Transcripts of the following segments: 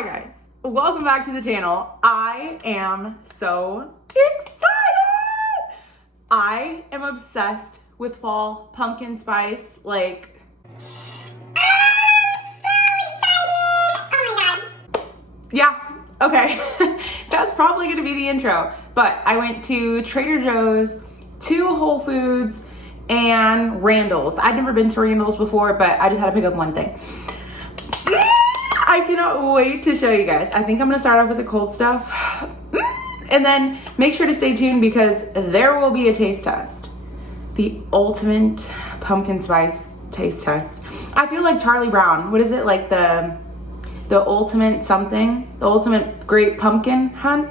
Hi guys, welcome back to the channel. I am so excited. I am obsessed with fall pumpkin spice. Like, I'm so excited. Oh my God. Yeah, okay. That's probably gonna be the intro. But I went to Trader Joe's, to Whole Foods, and Randall's. I'd never been to Randall's before, but I just had to pick up one thing. I cannot wait to show you guys. I think I'm gonna start off with the cold stuff and then make sure to stay tuned because there will be a taste test. The ultimate pumpkin spice taste test. I feel like Charlie Brown. What is it, like the ultimate something? The ultimate great pumpkin hunt?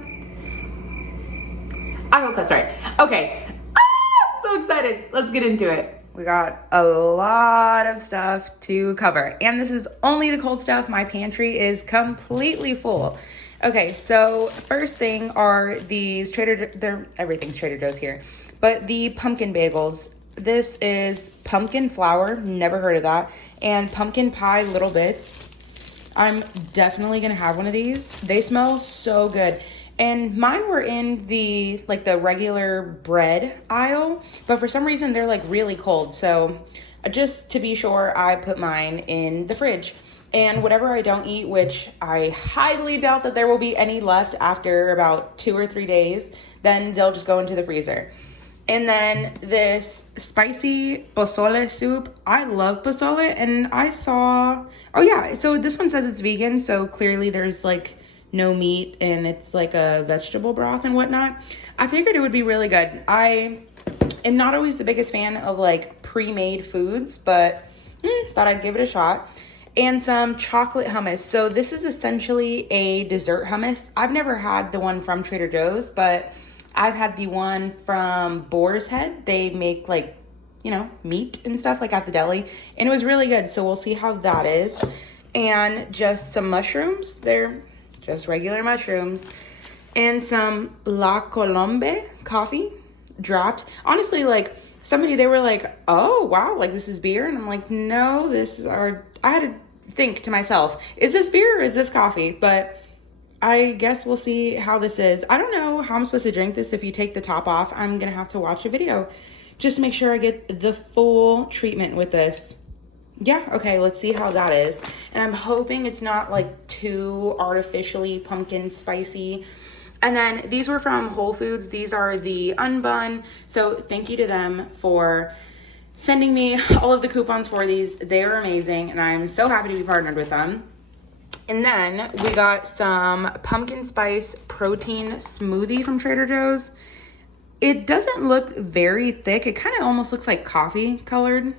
I hope that's right. Okay, I'm so excited. Let's get into it. We got a lot of stuff to cover, and this is only the cold stuff. My pantry is completely full. Okay, so first thing are these everything's Trader Joe's here, but the pumpkin bagels. This is pumpkin flour, never heard of that, and pumpkin pie little bits. I'm definitely gonna have one of these. They smell so good. And mine were in the regular bread aisle, but for some reason they're like really cold. So just to be sure, I put mine in the fridge. And whatever I don't eat, which I highly doubt that there will be any left after about 2 or 3 days, then they'll just go into the freezer. And then this spicy pozole soup. I love pozole, and I saw, oh yeah, so this one says it's vegan, so clearly there's like no meat and it's like a vegetable broth and whatnot. I figured it would be really good. I am not always the biggest fan of like pre-made foods, but thought I'd give it a shot. And some chocolate hummus. So this is essentially a dessert hummus. I've never had the one from Trader Joe's, but I've had the one from Boar's Head. They make like, meat and stuff like at the deli, and it was really good. So we'll see how that is. And just some mushrooms. They're just regular mushrooms, and some La Colombe coffee draft. Honestly, they were like, oh wow, like this is beer, and I'm like, no, I had to think to myself, is this beer or is this coffee? But I guess we'll see how this is. I don't know how I'm supposed to drink this. If you take the top off, I'm gonna have to watch a video just to make sure I get the full treatment with this. Yeah, okay, let's see how that is. And I'm hoping it's not like too artificially pumpkin spicy. And then these were from Whole Foods. These are the Unbun. So thank you to them for sending me all of the coupons for these. They are amazing, and I'm so happy to be partnered with them. And then we got some pumpkin spice protein smoothie from Trader Joe's. It doesn't look very thick. It kind of almost looks like coffee colored.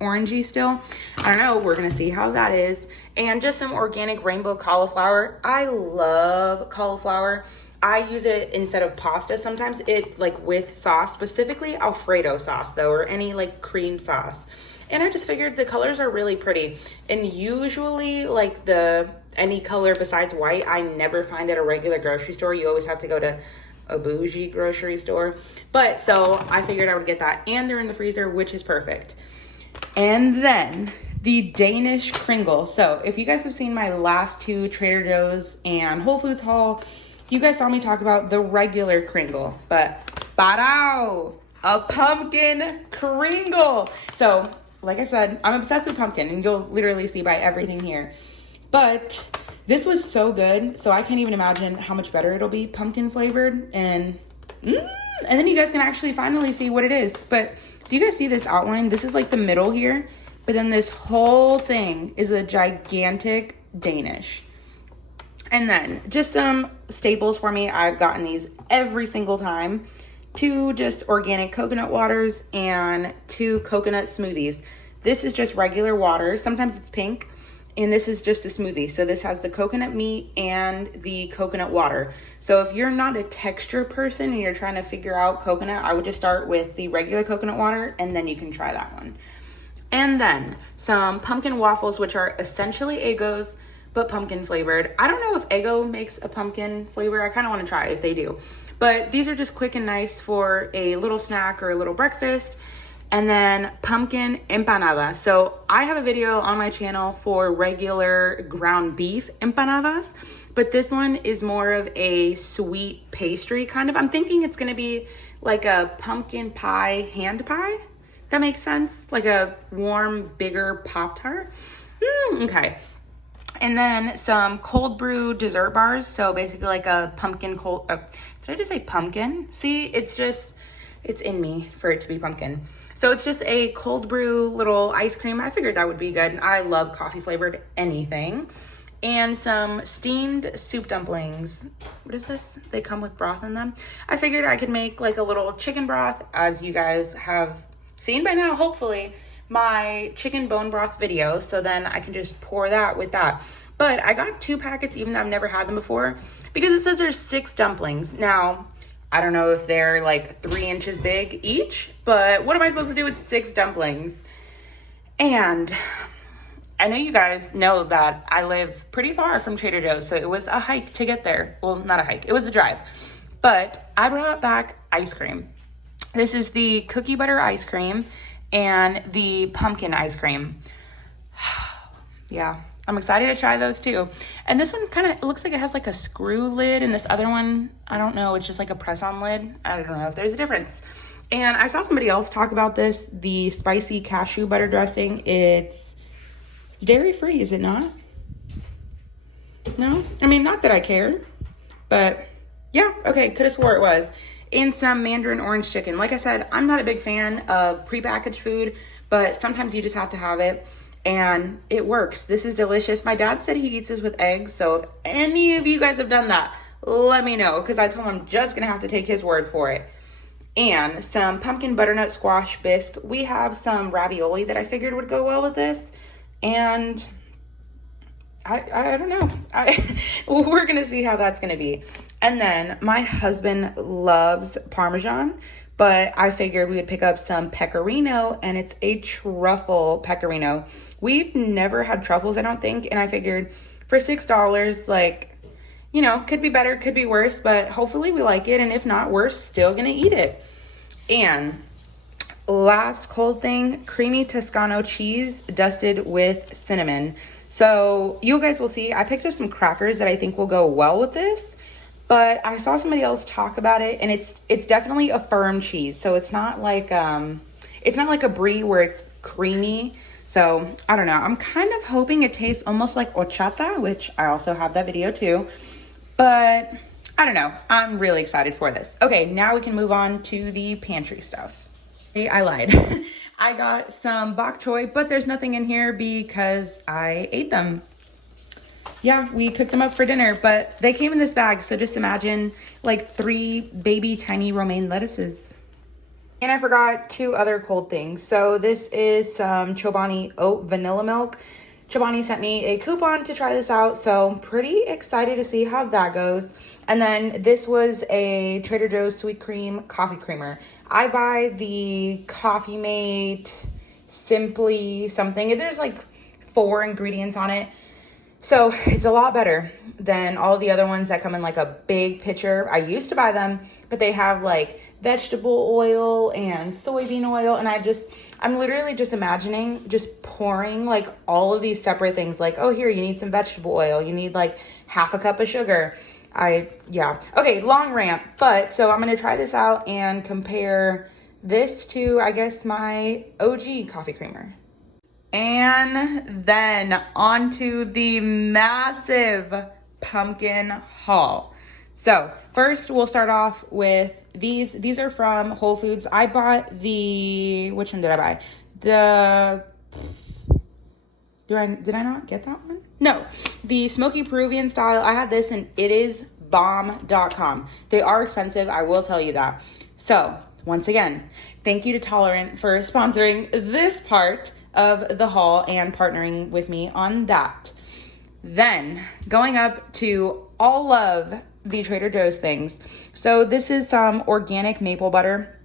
Orangey still. I don't know. We're gonna see how that is. And just some organic rainbow cauliflower. I love cauliflower. I use it instead of pasta sometimes. It with sauce, specifically Alfredo sauce though, or any cream sauce. And I just figured the colors are really pretty. And usually any color besides white, I never find at a regular grocery store. You always have to go to a bougie grocery store. But so I figured I would get that, and they're in the freezer, which is perfect. And then the Danish Kringle. So if you guys have seen my last 2 Trader Joe's and Whole Foods haul, you guys saw me talk about the regular Kringle, but barao, a pumpkin Kringle. So like I said, I'm obsessed with pumpkin, and you'll literally see by everything here. But this was so good, so I can't even imagine how much better it'll be pumpkin flavored. And then you guys can actually finally see what it is. But do you guys see this outline? This is the middle here, but then this whole thing is a gigantic Danish. And then just some staples for me. I've gotten these every single time. 2 just organic coconut waters and 2 coconut smoothies. This is just regular water. Sometimes it's pink. And this is just a smoothie. So this has the coconut meat and the coconut water. So if you're not a texture person and you're trying to figure out coconut, I would just start with the regular coconut water, and then you can try that one. And then some pumpkin waffles, which are essentially Eggos, but pumpkin flavored. I don't know if Eggo makes a pumpkin flavor. I kind of want to try it if they do. But these are just quick and nice for a little snack or a little breakfast. and then pumpkin empanada. So I have a video on my channel for regular ground beef empanadas, but this one is more of a sweet pastry kind of. I'm thinking it's gonna be like a pumpkin pie hand pie. That makes sense? Like a warm, bigger Pop-Tart. Okay. And then some cold brew dessert bars. So basically like a pumpkin cold, did I just say pumpkin? See, it's in me for it to be pumpkin. So it's just a cold brew little ice cream. I figured that would be good. I love coffee flavored anything. And some steamed soup dumplings. What is this? They come with broth in them. I figured I could make like a little chicken broth, as you guys have seen by now, hopefully, my chicken bone broth video. So then I can just pour that with that. But I got 2 packets, even though I've never had them before, because it says there's 6 dumplings. Now, I don't know if they're like 3 inches big each, but what am I supposed to do with 6 dumplings? And I know you guys know that I live pretty far from Trader Joe's, so it was a hike to get there. Well, not a hike, it was a drive. But I brought back ice cream. This is the cookie butter ice cream and the pumpkin ice cream. Yeah, I'm excited to try those too. And this one kind of looks like it has like a screw lid, and this other one, I don't know, it's just like a press-on lid. I don't know if there's a difference. And I saw somebody else talk about this, the spicy cashew butter dressing. It's dairy-free, is it not? No? I mean, not that I care, but yeah, okay, could have swore it was. And some mandarin orange chicken. Like I said, I'm not a big fan of prepackaged food, but sometimes you just have to have it, and it works. This is delicious. My dad said he eats this with eggs, so if any of you guys have done that, let me know, because I told him I'm just gonna have to take his word for it. And some pumpkin butternut squash bisque. We have some ravioli that I figured would go well with this, and I don't know. We're gonna see how that's gonna be. And then my husband loves Parmesan, but I figured we would pick up some pecorino, and it's a truffle pecorino. We've never had truffles, I don't think, and I figured for $6, like, you know, could be better, could be worse, but hopefully we like it, and if not, we're still gonna eat it. And last cold thing, creamy Toscano cheese dusted with cinnamon. So you guys will see, I picked up some crackers that I think will go well with this, but I saw somebody else talk about it, and it's definitely a firm cheese. So it's not like a brie where it's creamy. So I don't know. I'm kind of hoping it tastes almost like horchata, which I also have that video too. But I don't know. I'm really excited for this. Okay, now we can move on to the pantry stuff. I lied. I got some bok choy, but there's nothing in here because I ate them. Yeah, we cooked them up for dinner, but they came in this bag. So just imagine like 3 baby tiny romaine lettuces. And I forgot 2 other cold things. So this is some Chobani oat vanilla milk. Chobani sent me a coupon to try this out, so pretty excited to see how that goes. And then this was a Trader Joe's sweet cream coffee creamer. I buy the Coffee Mate Simply something. There's like 4 ingredients on it. So it's a lot better than all the other ones that come in like a big pitcher. I used to buy them, but they have like vegetable oil and soybean oil. And I'm literally just imagining just pouring like all of these separate things. Like, oh, here, you need some vegetable oil. You need like half a cup of sugar. Yeah. Okay, long rant. But so I'm going to try this out and compare this to, I guess, my OG coffee creamer. And then onto the massive pumpkin haul. So first we'll start off with these. These are from Whole Foods. I bought which one did I buy? Did I not get that one? No, the Smoky Peruvian style. I had this, and it is bomb.com. They are expensive, I will tell you that. So once again, thank you to Tolerant for sponsoring this part of the haul and partnering with me on that. Then going up to all of the Trader Joe's things. So this is some organic maple butter.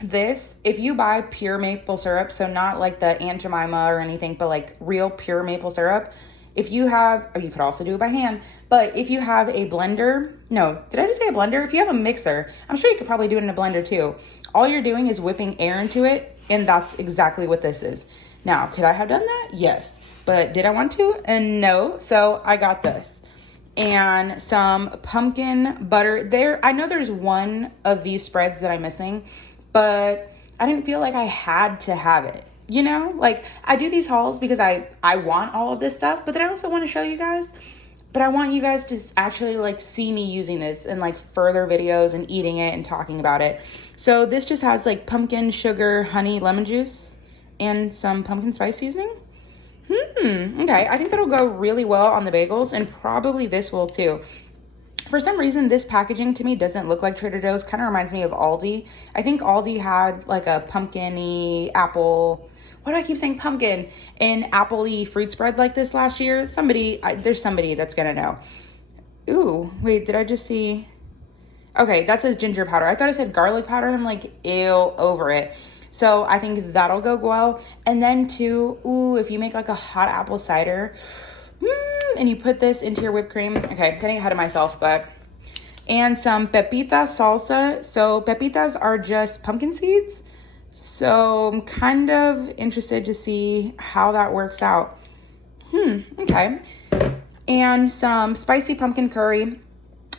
This, if you buy pure maple syrup, so not like the Aunt Jemima or anything, but like real pure maple syrup, if you have, or you could also do it by hand, but if you have a blender, no, did I just say a blender? If you have a mixer, I'm sure you could probably do it in a blender too. All you're doing is whipping air into it, And that's exactly what this is. Now, could I have done that? Yes. But did I want to? And no. So I got this. And some pumpkin butter. I know there's one of these spreads that I'm missing, but I didn't feel like I had to have it. You know, like I do these hauls because I want all of this stuff, but then I also want to show you guys. But I want you guys to actually like see me using this in like further videos and eating it and talking about it. So this just has like pumpkin, sugar, honey, lemon juice, and some pumpkin spice seasoning. Okay, I think that'll go really well on the bagels, and probably this will too. For some reason, this packaging to me doesn't look like Trader Joe's. Kind of reminds me of Aldi. I think Aldi had like a pumpkin-y apple. Why do I keep saying pumpkin? An apple-y fruit spread like this last year. There's somebody that's gonna know. Ooh, wait, did I just see? Okay, that says ginger powder. I thought it said garlic powder. I'm like, ew, over it. So I think that'll go well. And then too, ooh, if you make like a hot apple cider, and you put this into your whipped cream. Okay, I'm getting ahead of myself, and some pepita salsa. So pepitas are just pumpkin seeds. So I'm kind of interested to see how that works out. Okay. And some spicy pumpkin curry.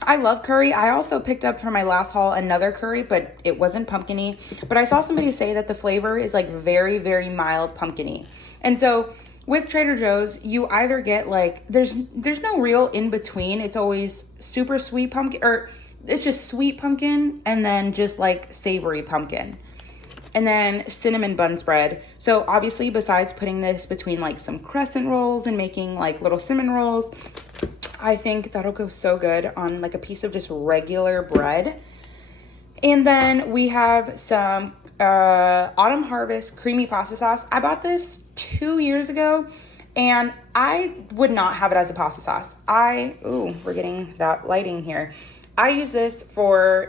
I love curry. I also picked up for my last haul another curry, but it wasn't pumpkin-y. But I saw somebody say that the flavor is like very, very mild pumpkin-y. And so with Trader Joe's, you either get like, there's no real in between. It's always super sweet pumpkin, or it's just sweet pumpkin and then just like savory pumpkin. And then cinnamon bun spread. So obviously, besides putting this between like some crescent rolls and making like little cinnamon rolls, I think that'll go so good on like a piece of just regular bread. And then we have some Autumn Harvest creamy pasta sauce. I bought this 2 years ago, and I would not have it as a pasta sauce. We're getting that lighting here. I use this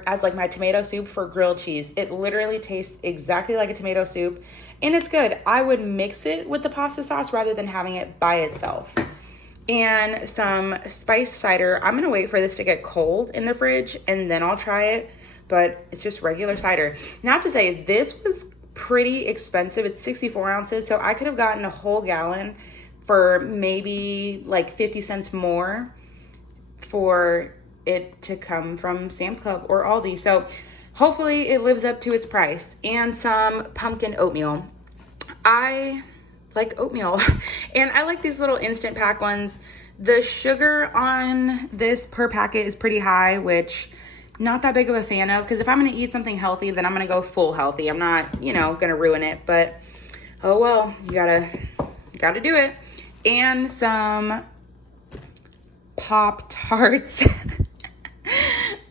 as like my tomato soup for grilled cheese. It literally tastes exactly like a tomato soup, and it's good. I would mix it with the pasta sauce rather than having it by itself. And some spiced cider. I'm gonna wait for this to get cold in the fridge and then I'll try it, but it's just regular cider. Now I have to say, this was pretty expensive. It's 64 ounces, so I could have gotten a whole gallon for maybe like 50 cents more for it to come from Sam's Club or Aldi. So hopefully it lives up to its price. And some pumpkin oatmeal. I like oatmeal, and I like these little instant pack ones. The sugar on this per packet is pretty high, which not that big of a fan of, because if I'm going to eat something healthy, then I'm going to go full healthy. I'm not, going to ruin it, but oh well, you gotta do it. And some Pop-Tarts.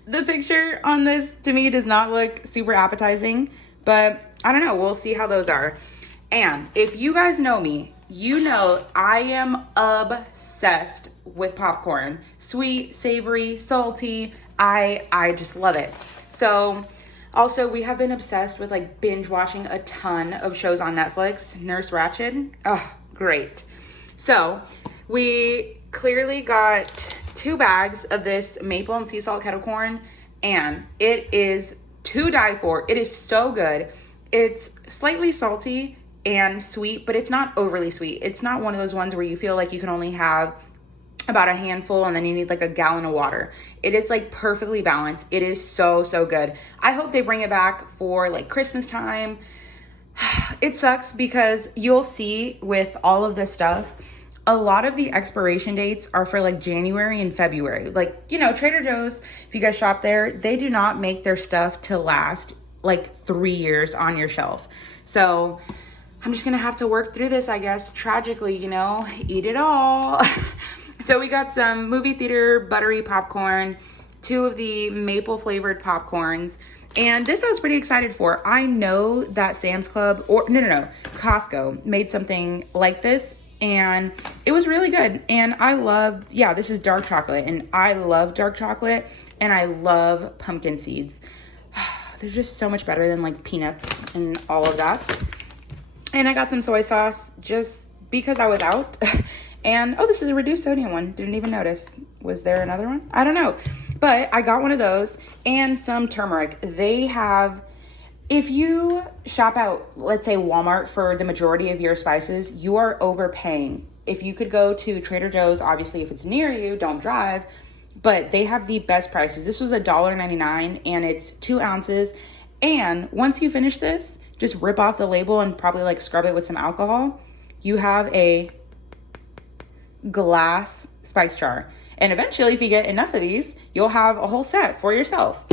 The picture on this to me does not look super appetizing, but I don't know. We'll see how those are. And if you guys know me, you know I am obsessed with popcorn. Sweet, savory, salty. I just love it. So also, we have been obsessed with like binge watching a ton of shows on Netflix. Nurse Ratched. Oh, great. So we clearly got 2 bags of this maple and sea salt kettle corn, and it is to die for. It is so good. It's slightly salty and sweet, but it's not overly sweet. It's not one of those ones where you feel like you can only have about a handful and then you need like a gallon of water. It is like perfectly balanced. It is so, so good. I hope they bring it back for like Christmas time. It sucks because you'll see with all of this stuff, a lot of the expiration dates are for like January and February. Like, Trader Joe's, if you guys shop there, they do not make their stuff to last like 3 years on your shelf. So I'm just gonna have to work through this, I guess. Tragically, eat it all. So we got some movie theater buttery popcorn, 2 of the maple flavored popcorns, and this I was pretty excited for. I know that Sam's Club, Costco made something like this, and it was really good. And this is dark chocolate, and I love dark chocolate, and I love pumpkin seeds. They're just so much better than like peanuts and all of that. And I got some soy sauce just because I was out. And, this is a reduced sodium one. Didn't even notice. Was there another one? I don't know. But I got one of those and some turmeric. They have If you shop out, let's say Walmart for the majority of your spices, you are overpaying. If you could go to Trader Joe's, obviously if it's near you, don't drive, but they have the best prices. This was $1.99 and it's 2 ounces. And once you finish this, just rip off the label and probably like scrub it with some alcohol. You have a glass spice jar. And eventually, if you get enough of these, you'll have a whole set for yourself.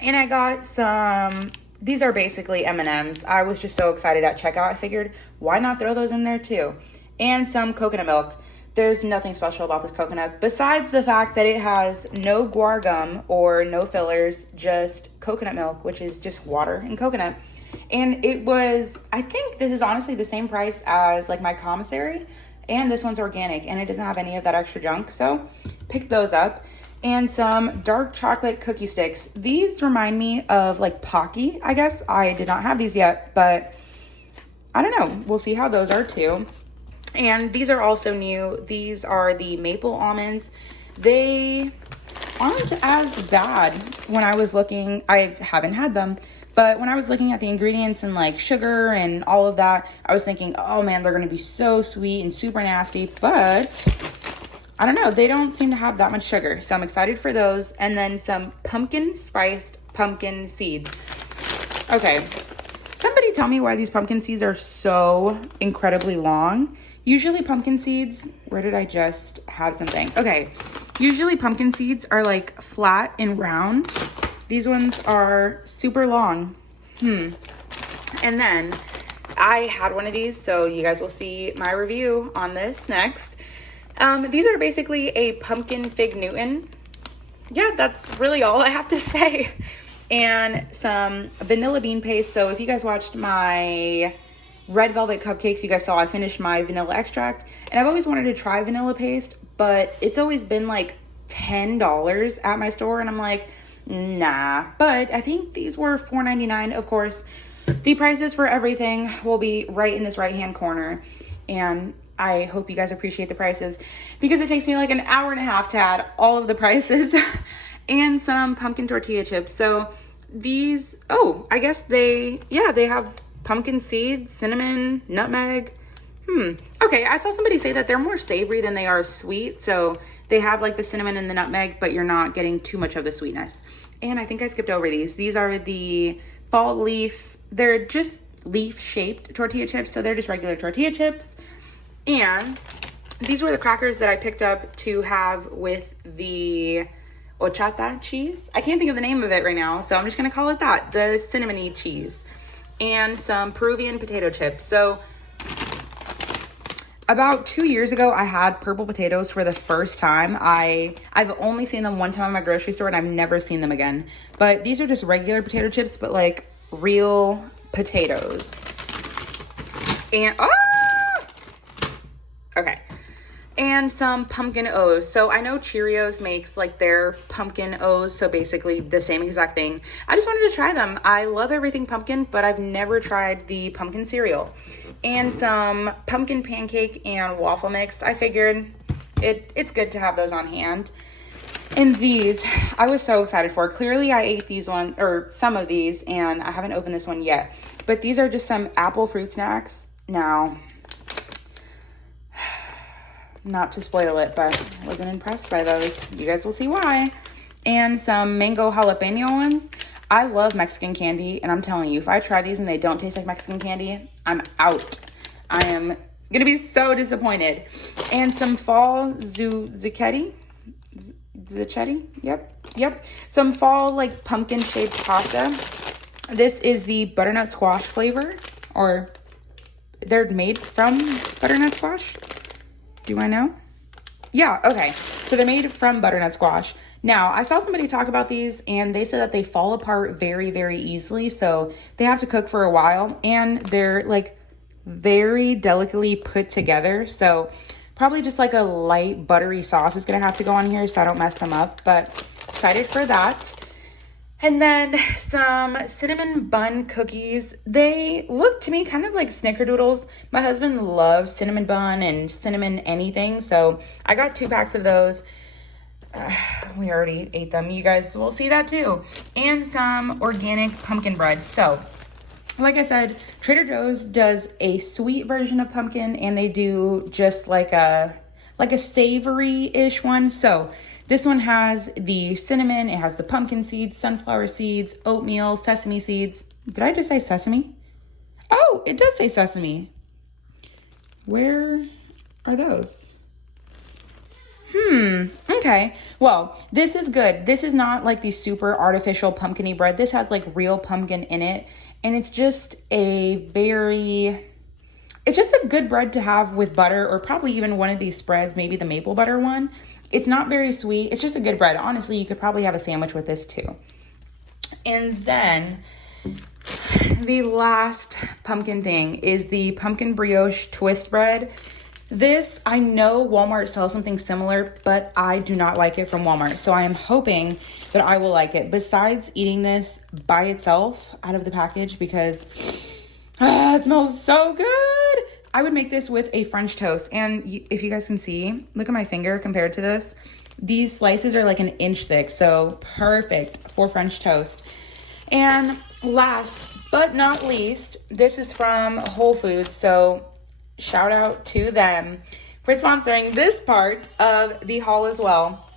And I got some, these are basically M&Ms. I was just so excited at checkout. I figured, why not throw those in there too? And some coconut milk. There's nothing special about this coconut besides the fact that it has no guar gum or no fillers, just coconut milk, which is just water and coconut. And it was, I think this is honestly the same price as like my commissary, and this one's organic and it doesn't have any of that extra junk. So pick those up. And some dark chocolate cookie sticks. These remind me of like Pocky, I guess. I did not have these yet, but I don't know. We'll see how those are too. And these are also new. These are the maple almonds. They aren't as bad. When I was looking, I haven't had them, but when I was looking at the ingredients and like sugar and all of that, I was thinking, oh man, they're gonna be so sweet and super nasty, but I don't know, they don't seem to have that much sugar. So I'm excited for those. And then some pumpkin spiced pumpkin seeds. Okay, somebody tell me why these pumpkin seeds are so incredibly long. Usually pumpkin seeds, where did I just have something? Okay, usually pumpkin seeds are like flat and round. These ones are super long. And then I had one of these, so you guys will see my review on this next. These are basically a pumpkin fig Newton. Yeah, that's really all I have to say. And some vanilla bean paste. So if you guys watched my red velvet cupcakes, you guys saw I finished my vanilla extract. And I've always wanted to try vanilla paste, but it's always been like $10 at my store. And I'm like, nah. But I think these were $4.99. Of course, the prices for everything will be right in this right-hand corner. And I hope you guys appreciate the prices because it takes me like an hour and a half to add all of the prices. And some pumpkin tortilla chips. So these, oh, I guess they have pumpkin seeds, cinnamon, nutmeg. Okay, I saw somebody say that they're more savory than they are sweet. So they have like the cinnamon and the nutmeg, but you're not getting too much of the sweetness. And I think I skipped over these. These are the fall leaf. They're just leaf shaped tortilla chips. So they're just regular tortilla chips. And these were the crackers that I picked up to have with the horchata cheese. I can't think of the name of it right now, so I'm just gonna call it that, the cinnamony cheese. And some Peruvian potato chips. So about 2 years ago, I had purple potatoes for the first time. I've only seen them one time at my grocery store and I've never seen them again. But these are just regular potato chips, but like real potatoes. And, okay. And some pumpkin O's. So I know Cheerios makes like their pumpkin O's, so basically the same exact thing. I just wanted to try them. I love everything pumpkin, but I've never tried the pumpkin cereal. And some pumpkin pancake and waffle mix. I figured it's good to have those on hand. And these, I was so excited for. Clearly I ate these one, or some of these, and I haven't opened this one yet. But these are just some apple fruit snacks. Now, not to spoil it, but I wasn't impressed by those. You guys will see why. And some mango jalapeno ones. I love Mexican candy, and I'm telling you, if I try these and they don't taste like Mexican candy, I'm out. I am gonna be so disappointed. And some fall zucchetti. Yep. Some fall like pumpkin shaped pasta. This is the butternut squash flavor, or they're made from butternut squash. Do I know? Yeah, okay. So they're made from butternut squash. Now, I saw somebody talk about these and they said that they fall apart very, very easily. So they have to cook for a while and they're like very delicately put together. So probably just like a light buttery sauce is going to have to go on here so I don't mess them up. But excited for that. And then some cinnamon bun cookies. They look to me kind of like snickerdoodles. My husband loves cinnamon bun and cinnamon anything. So I got 2 packs of those. We already ate them. You guys will see that too. And some organic pumpkin bread. So, like I said, Trader Joe's does a sweet version of pumpkin, and they do just like a savory-ish one. So this one has the cinnamon, it has the pumpkin seeds, sunflower seeds, oatmeal, sesame seeds. Did I just say sesame? Oh, it does say sesame. Where are those? Okay. Well, this is good. This is not like the super artificial pumpkin-y bread. This has like real pumpkin in it. And it's just a good bread to have with butter, or probably even one of these spreads, maybe the maple butter one. It's not very sweet. It's just a good bread. Honestly, you could probably have a sandwich with this too. And then the last pumpkin thing is the pumpkin brioche twist bread. This, I know Walmart sells something similar, but I do not like it from Walmart. So I am hoping that I will like it. Besides eating this by itself out of the package, because it smells so good. I would make this with a French toast. And if you guys can see, look at my finger compared to this. These slices are like an inch thick. So perfect for French toast. And last but not least, this is from Whole Foods. So shout out to them for sponsoring this part of the haul as well.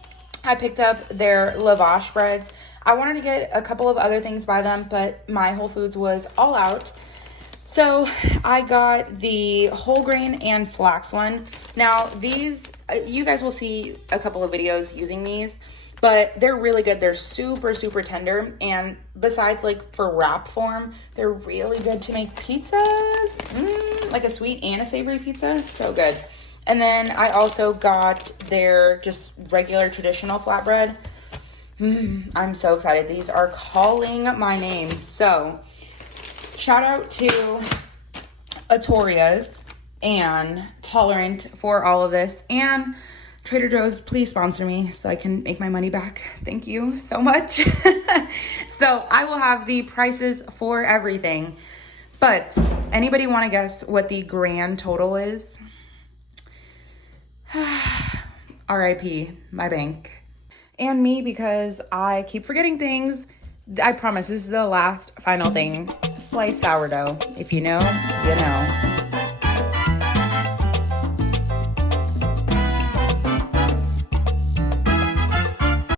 I picked up their lavash breads. I wanted to get a couple of other things by them, but my Whole Foods was all out. So I got the whole grain and flax one. Now these, you guys will see a couple of videos using these, but they're really good. They're super, super tender. And besides like for wrap form, they're really good to make pizzas. Like a sweet and a savory pizza. So good. And then I also got their just regular traditional flatbread. I'm so excited. These are calling my name. So shout out to Atoria's and Tolerant for all of this. And Trader Joe's, please sponsor me so I can make my money back. Thank you so much. So I will have the prices for everything. But anybody want to guess what the grand total is? RIP, my bank. And me, because I keep forgetting things. I promise this is the last final thing. Sliced sourdough. If you know, you know.